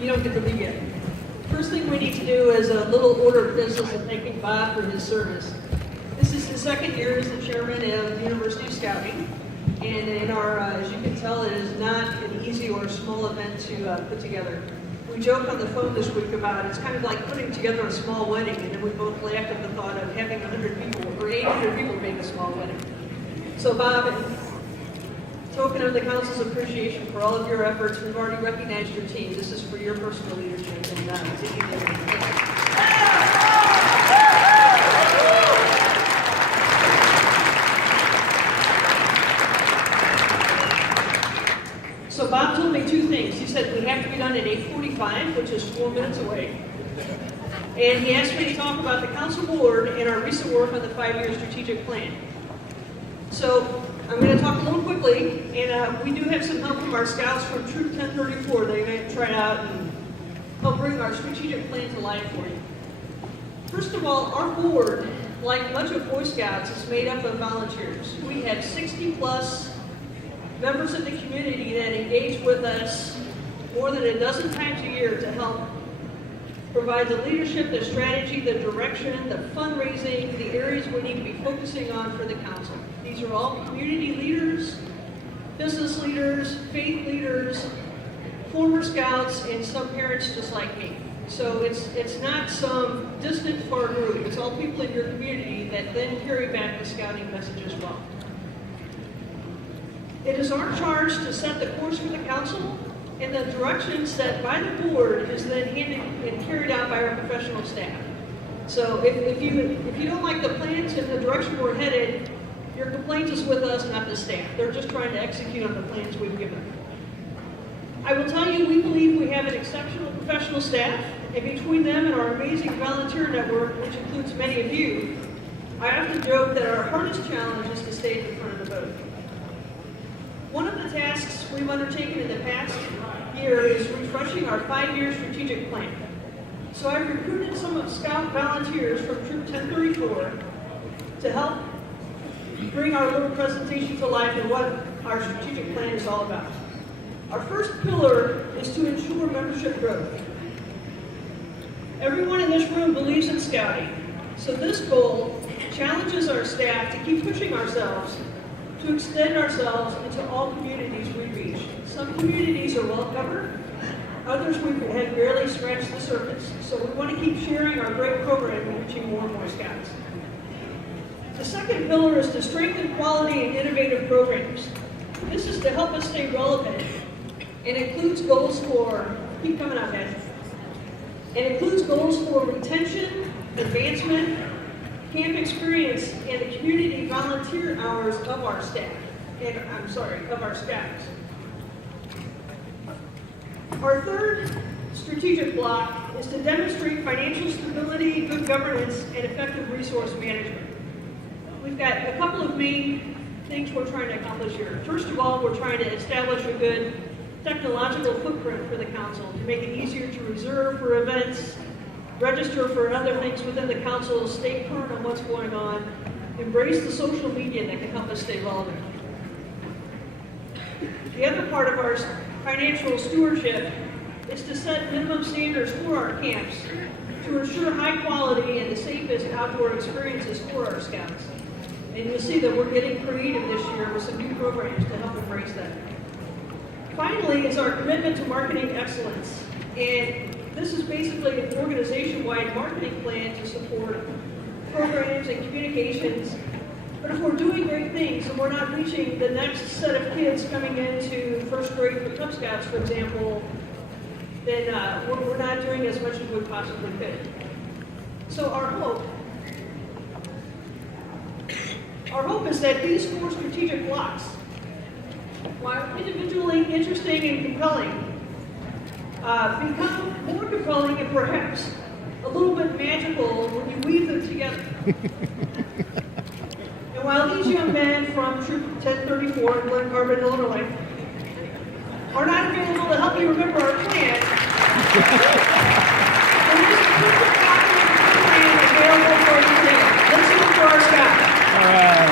You don't get to leave yet. First thing we need to do is a little order of business of thanking Bob for his service. This is his second year as the chairman of University Scouting. And in our, as you can tell, it is not an easy or small event to put together. We joked on the phone this week about it's kind of like putting together a small wedding, and then we both laughed at the thought of having 100 people or 800 people make a small wedding. So Bob, in token of the council's appreciation for all of your efforts, we've already recognized your team. This is for your personal leadership and taking So Bob told me two things. He said we have to be done at 8:45, which is 4 minutes away. And he asked me to talk about the council board and our recent work on the 5-year strategic plan. So I'm going to talk a little quickly, and we do have some help from our scouts from Troop 1034. They may try out and help bring our strategic plan to life for you. First of all, our board, like much of Boy Scouts, is made up of volunteers. We have 60+ members of the community that engage with us more than a dozen times a year to help provide the leadership, the strategy, the direction, the fundraising, the areas we need to be focusing on for the council. These are all community leaders, business leaders, faith leaders, former scouts, and some parents just like me. So it's not some distant far group. It's all people in your community that then carry back the scouting message as well. It is our charge to set the course for the council, and the direction set by the board is then handed and carried out by our professional staff. So if you don't like the plans and the direction we're headed, your complaint is with us, not the staff. They're just trying to execute on the plans we've given them. I will tell you, we believe we have an exceptional professional staff, and between them and our amazing volunteer network, which includes many of you, I often joke that our hardest challenge is to stay at the front of the boat. One of the tasks we've undertaken in the past year is refreshing our 5-year strategic plan. So I recruited some of Scout volunteers from Troop 1034 to help bring our little presentation to life and what our strategic plan is all about. Our first pillar is to ensure membership growth. Everyone in this room believes in scouting, so this goal challenges our staff to keep pushing ourselves to extend ourselves into all communities we reach. Some communities are well covered, others we have barely scratched the surface. So we want to keep sharing our great program and reaching more and more scouts. The second pillar is to strengthen quality and innovative programs. This is to help us stay relevant and includes goals for, keep coming out, guys. It includes goals for retention, advancement, camp experience, and the community volunteer hours of our staff, of our scouts. Our third strategic block is to demonstrate financial stability, good governance, and effective resource management. We've got a couple of main things we're trying to accomplish here. First of all, we're trying to establish a good technological footprint for the council to make it easier to reserve for events, register for other things within the council, stay current on what's going on, embrace the social media that can help us stay relevant. The other part of our financial stewardship is to set minimum standards for our camps to ensure high quality and the safest outdoor experiences for our scouts. And you'll see that we're getting creative this year with some new programs to help embrace that. Finally is our commitment to marketing excellence. And this is basically an organization-wide marketing plan to support programs and communications. But if we're doing great things and we're not reaching the next set of kids coming into first grade for Cub Scouts, for example, then we're not doing as much as we possibly could. So our hope is that these 4 strategic blocks, while individually interesting and compelling, become more compelling and perhaps a little bit magical when you weave them together. And while these young men from Troop 1034 in Glen Carbon, Illinois, are not available to help you remember our plan, there is a perfect copy of the plan available for you today. Let's look for our scouts. All right.